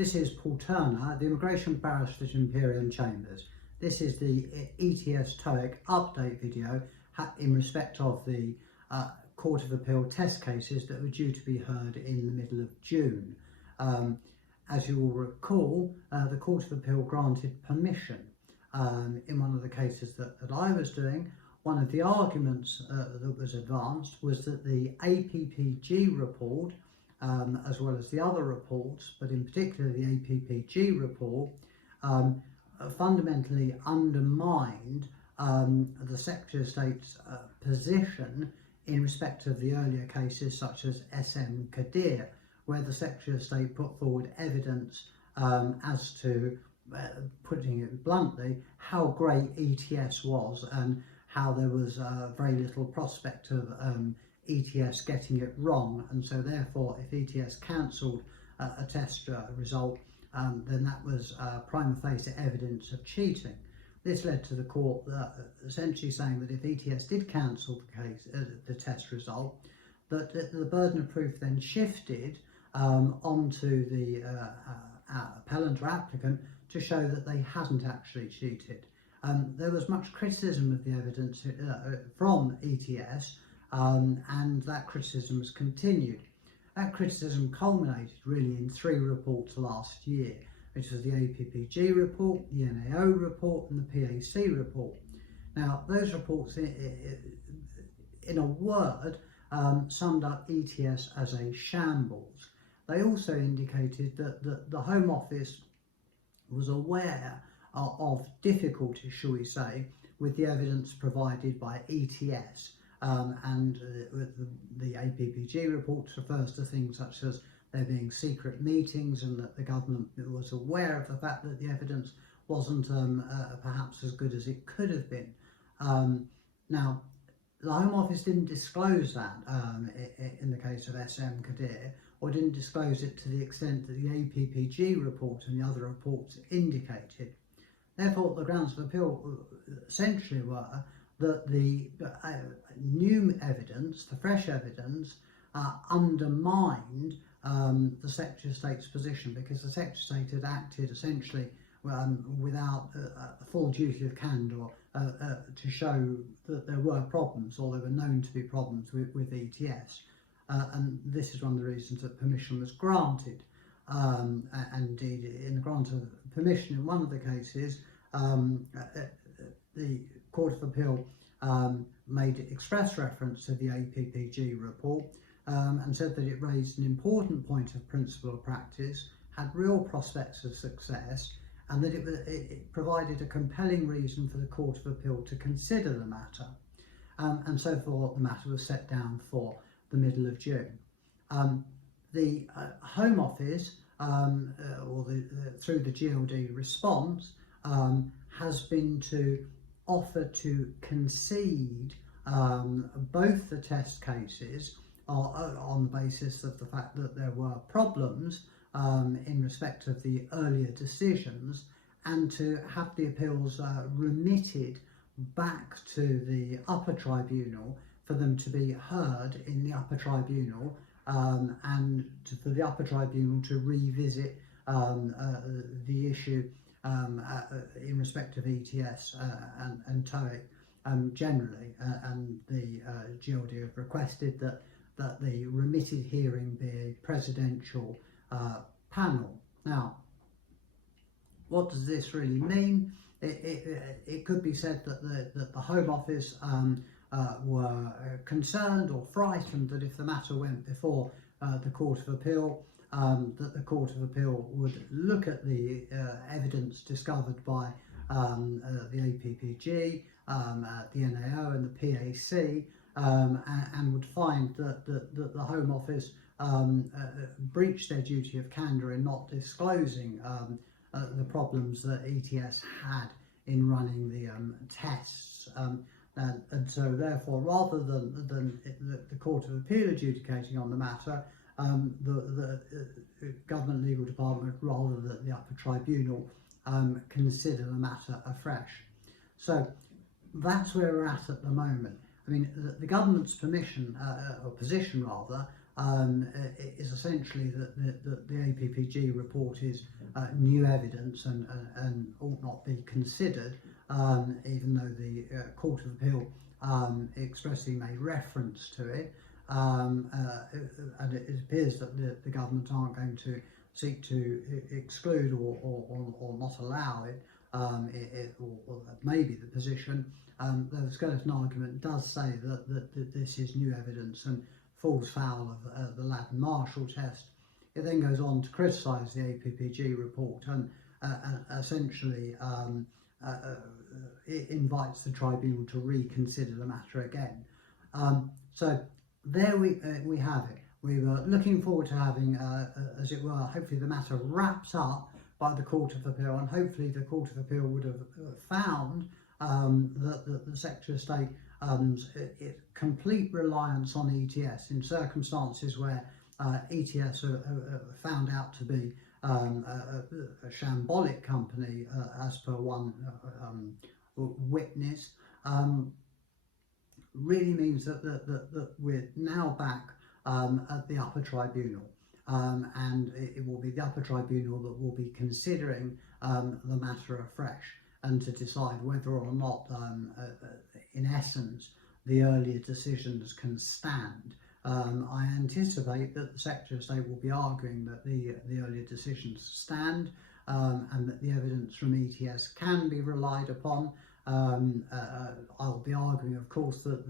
This is Paul Turner, the Immigration Barrister at Imperial Chambers. This is the ETS Toeic update video in respect of the Court of Appeal test cases that were due to be heard in the middle of June. As you will recall, the Court of Appeal granted permission in one of the cases that I was doing. One of the arguments that was advanced was that the Appg report, as well as the other reports, but in particular the Appg report, fundamentally undermined the Secretary of State's position in respect of the earlier cases such as Qadir, where the Secretary of State put forward evidence as to, putting it bluntly, how great ETS was and how there was very little prospect of ETS getting it wrong, and so therefore if ETS cancelled a test result, then that was prima facie evidence of cheating. This led to the court essentially saying that if ETS did cancel the test result, that the burden of proof then shifted onto the appellant or applicant to show that they hadn't actually cheated. There was much criticism of the evidence from ETS, and that criticism was continued. That criticism culminated really in 3 reports last year, which was the Appg report, the NAO report and the PAC report. Now those reports, in a word, summed up ETS as a shambles. They also indicated that the Home Office was aware of difficulties, shall we say, with the evidence provided by ETS. And the Appg report refers to things such as there being secret meetings and that the government was aware of the fact that the evidence wasn't perhaps as good as it could have been. Now, the Home Office didn't disclose that in the case of Qadir, or didn't disclose it to the extent that the Appg report and the other reports indicated. Therefore, the grounds of appeal essentially were that the new evidence, the fresh evidence, undermined the Secretary of State's position, because the Secretary of State had acted essentially without a full duty of candour to show that there were problems, or there were known to be problems with ETS. And this is one of the reasons that permission was granted. And indeed, in the grant of permission in one of the cases, the Court of Appeal made express reference to the Appg report and said that it raised an important point of principle of practice, had real prospects of success, and that it provided a compelling reason for the Court of Appeal to consider the matter. And so forth, the matter was set down for the middle of June. The Home Office, through the GLD response, has been to offer to concede both the test cases on the basis of the fact that there were problems in respect of the earlier decisions, and to have the appeals remitted back to the upper tribunal for them to be heard in the upper tribunal, and for the upper tribunal to revisit the issue in respect of ETS and Toeic generally, and the GLD have requested that the remitted hearing be a presidential panel. Now, what does this really mean? It could be said that the Home Office were concerned or frightened that if the matter went before the Court of Appeal, that the Court of Appeal would look at the evidence discovered by the Appg, the NAO and the PAC, and would find that the Home Office breached their duty of candour in not disclosing the problems that ETS had in running the tests. And so therefore, rather than the Court of Appeal adjudicating on the matter, the Government Legal Department, rather than the upper tribunal, consider the matter afresh. So that's where we're at the moment. I mean, the government's permission, or position rather, is essentially that the APPG report is new evidence and ought not be considered, even though the Court of Appeal expressly made reference to it. And it appears that the government aren't going to seek to exclude or not allow it, or that may be the position. The skeleton argument does say that this is new evidence and falls foul of the Ladd-Marshall test. It then goes on to criticise the APPG report and essentially it invites the tribunal to reconsider the matter again. So there we have it. We were looking forward to having, as it were, hopefully the matter wrapped up by the Court of Appeal, and hopefully the Court of Appeal would have found that the Secretary of State complete reliance on ETS in circumstances where ETS are found out to be a shambolic company, as per one witness, really means that we're now back at the upper tribunal, and it will be the upper tribunal that will be considering the matter afresh and to decide whether or not, in essence, the earlier decisions can stand. I anticipate that the Secretary of State will be arguing that the earlier decisions stand, and that the evidence from ETS can be relied upon. I'll be arguing, of course, that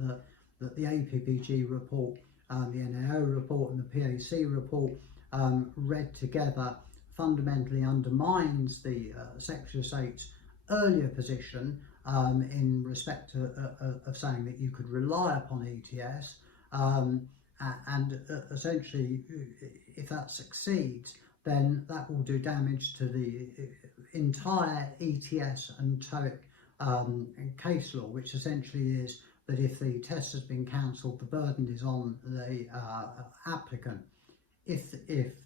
the APPG report, the NAO report and the PAC report read together fundamentally undermines the Secretary of State's earlier position in respect of saying that you could rely upon ETS, and essentially if that succeeds, then that will do damage to the entire ETS and Toeic case law, which essentially is that if the test has been cancelled, the burden is on the applicant. If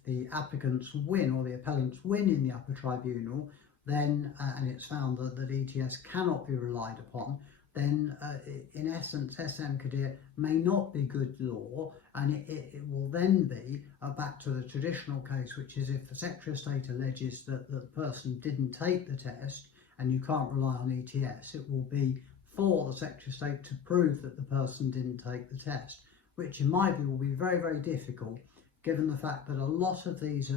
the applicants win or the appellants win in the upper tribunal, then and it's found that ETS cannot be relied upon, then in essence Qadir may not be good law, and it will then be back to the traditional case, which is if the Secretary of State alleges that the person didn't take the test and you can't rely on ETS, it will be for the Secretary of State to prove that the person didn't take the test, which in my view will be very, very difficult, given the fact that a lot of these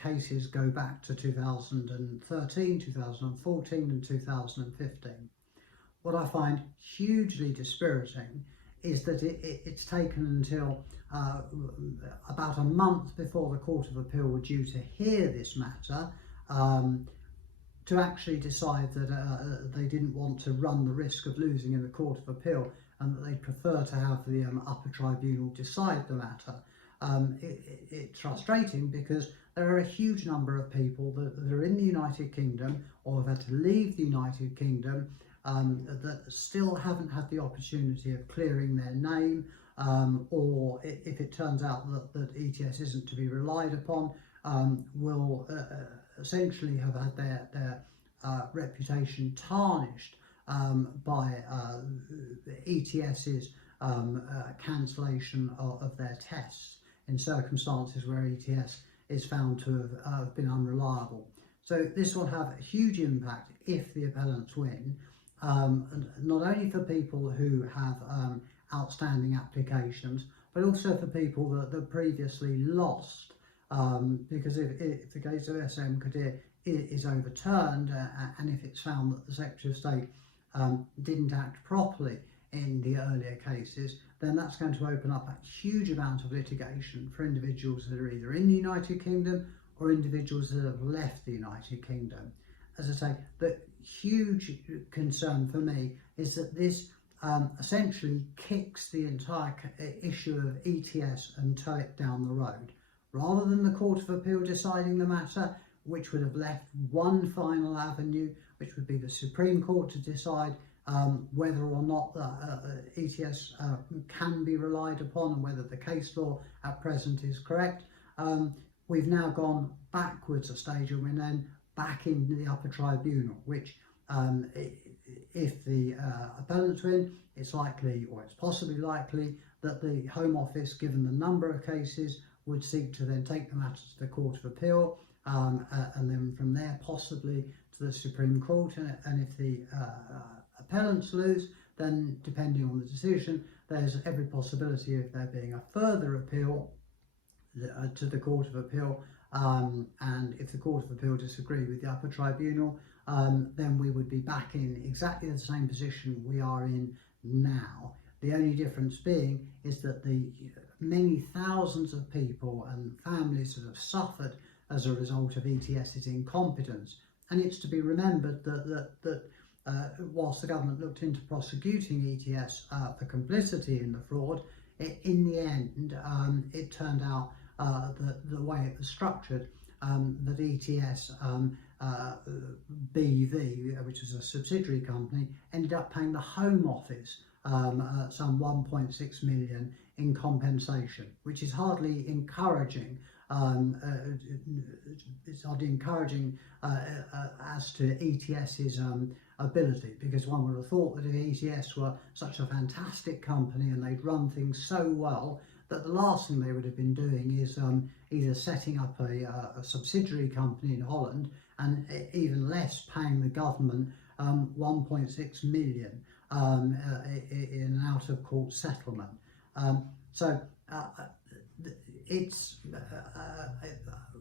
cases go back to 2013, 2014 and 2015. What I find hugely dispiriting is that it's taken until about a month before the Court of Appeal were due to hear this matter to actually decide that they didn't want to run the risk of losing in the Court of Appeal, and that they'd prefer to have the upper tribunal decide the matter. It's frustrating because there are a huge number of people that are in the United Kingdom or have had to leave the United Kingdom that still haven't had the opportunity of clearing their name, or if it turns out that ETS isn't to be relied upon, will essentially have had their reputation tarnished by ETS's cancellation of their tests in circumstances where ETS is found to have been unreliable. So this will have a huge impact if the appellants win, not only for people who have outstanding applications, but also for people that previously lost, because if the case of Qadir is overturned, and if it's found that the Secretary of State didn't act properly in the earlier cases, then that's going to open up a huge amount of litigation for individuals that are either in the United Kingdom or individuals that have left the United Kingdom. As I say, the huge concern for me is that this essentially kicks the entire issue of ETS and Toeic down the road. Rather than the Court of Appeal deciding the matter, which would have left one final avenue, which would be the Supreme Court to decide whether or not ETS can be relied upon and whether the case law at present is correct. We've now gone backwards a stage, and we're then back in the upper tribunal, which if the appellants win, it's likely, or it's possibly likely, that the Home Office, given the number of cases, would seek to then take the matter to the Court of Appeal, and then from there possibly to the Supreme Court. And if the appellants lose, then depending on the decision, there's every possibility of there being a further appeal to the Court of Appeal, and if the Court of Appeal disagree with the upper tribunal, then we would be back in exactly the same position we are in now. The only difference being is that the many thousands of people and families that have suffered as a result of ETS's incompetence. And it's to be remembered that whilst the government looked into prosecuting ETS for complicity in the fraud, in the end it turned out that the way it was structured, that ETS BV, which was a subsidiary company, ended up paying the Home Office some 1.6 million in compensation, which is hardly encouraging. It's hardly encouraging as to ETS's ability, because one would have thought that if ETS were such a fantastic company and they'd run things so well, that the last thing they would have been doing is either setting up a subsidiary company in Holland, and even less paying the government 1.6 million in an out-of-court settlement. It's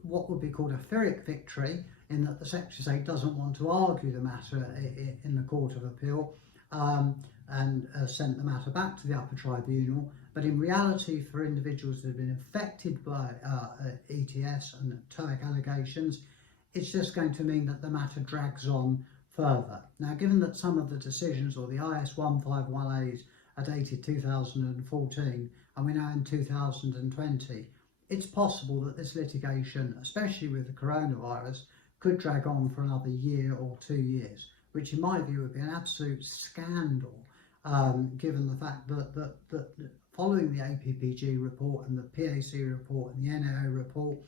what would be called a Pyrrhic victory, in that the Secretary of State doesn't want to argue the matter in the Court of Appeal, and sent the matter back to the upper tribunal. But in reality, for individuals that have been affected by ETS and Toeic allegations, it's just going to mean that the matter drags on further. Now, given that some of the decisions, or the IS 151As, are dated 2014 and we're now in 2020, it's possible that this litigation, especially with the coronavirus, could drag on for another year or 2 years, which in my view would be an absolute scandal, given the fact that following the Appg report and the PAC report and the NAO report,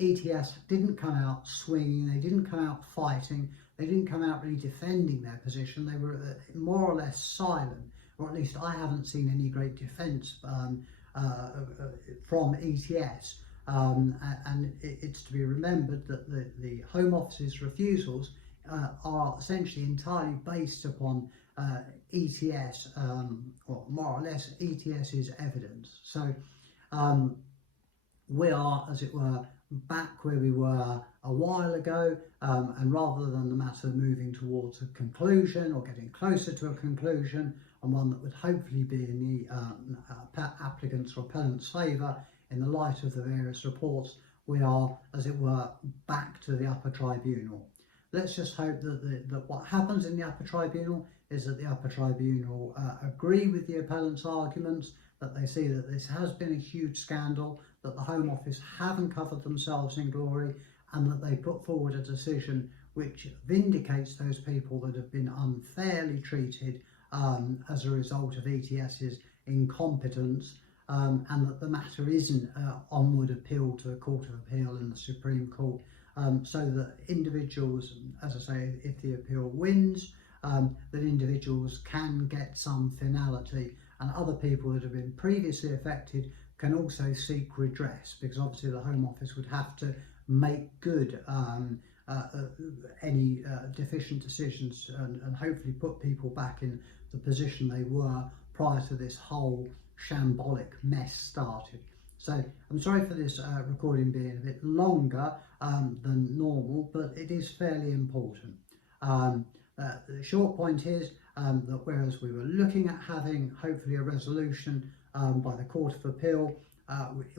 ETS didn't come out swinging, they didn't come out fighting, they didn't come out really defending their position. They were more or less silent, or at least I haven't seen any great defence from ETS. And it's to be remembered that the Home Office's refusals are essentially entirely based upon ETS, or more or less ETS's evidence. So we are, as it were, back where we were a while ago, and rather than the matter moving towards a conclusion or getting closer to a conclusion, and one that would hopefully be in the applicant's or appellant's favour in the light of the various reports, we are, as it were, back to the upper tribunal. Let's just hope that what happens in the upper tribunal is that the upper tribunal agree with the appellant's arguments, that they see that this has been a huge scandal, that the Home Office haven't covered themselves in glory, and that they put forward a decision which vindicates those people that have been unfairly treated as a result of ETS's incompetence, and that the matter isn't onward appeal to the Court of Appeal and the Supreme Court, so that individuals, as I say, if the appeal wins, that individuals can get some finality, and other people that have been previously affected can also seek redress, because obviously the Home Office would have to make good any deficient decisions, and hopefully put people back in the position they were prior to this whole shambolic mess started. So I'm sorry for this recording being a bit longer than normal, but it is fairly important. The short point is that whereas we were looking at having hopefully a resolution by the Court of Appeal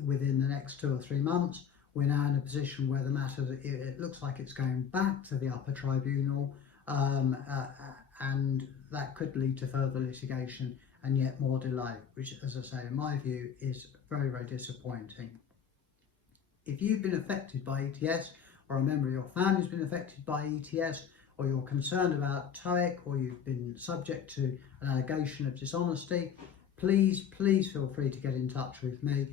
within the next 2 or 3 months, we're now in a position where the matter, it looks like it's going back to the upper tribunal, and that could lead to further litigation and yet more delay, which, as I say, in my view, is very, very disappointing. If you've been affected by ETS, or a member of your family's been affected by ETS, or you're concerned about Toeic, or you've been subject to an allegation of dishonesty, please feel free to get in touch with me,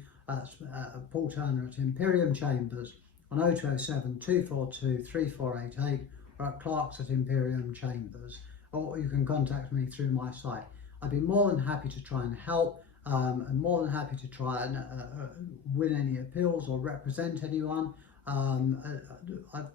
Paul Turner at Imperium Chambers, on 0207 242 3488, or at Clarks at Imperium Chambers. or you can contact me through my site. I'd be more than happy to try and help, and more than happy to try and win any appeals or represent anyone. I've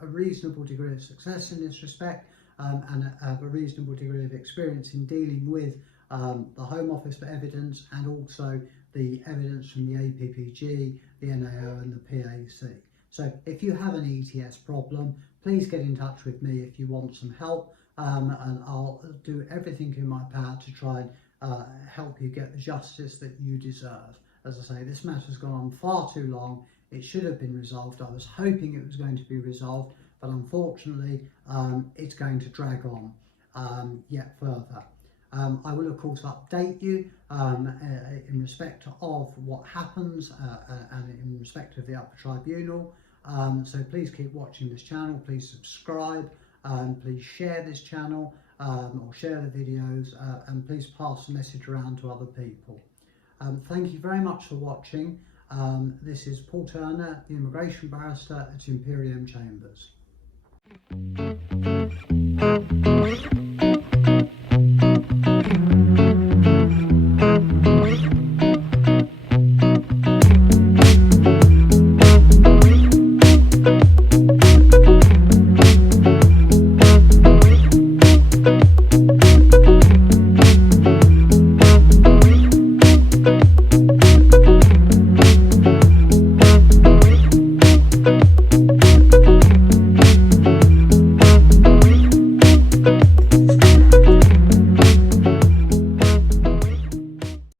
a reasonable degree of success in this respect, and I have a reasonable degree of experience in dealing with the Home Office for evidence, and also the evidence from the Appg, the NAO and the PAC. So if you have an ETS problem, please get in touch with me if you want some help, and I'll do everything in my power to try and help you get the justice that you deserve. As I say, this matter's gone on far too long. It should have been resolved. I was hoping it was going to be resolved, but unfortunately it's going to drag on yet further. I will of course update you in respect of what happens and in respect of the upper tribunal. So please keep watching this channel, please subscribe, please share this channel or share the videos, and please pass the message around to other people. Thank you very much for watching. This is Paul Turner, the Immigration Barrister at Imperium Chambers.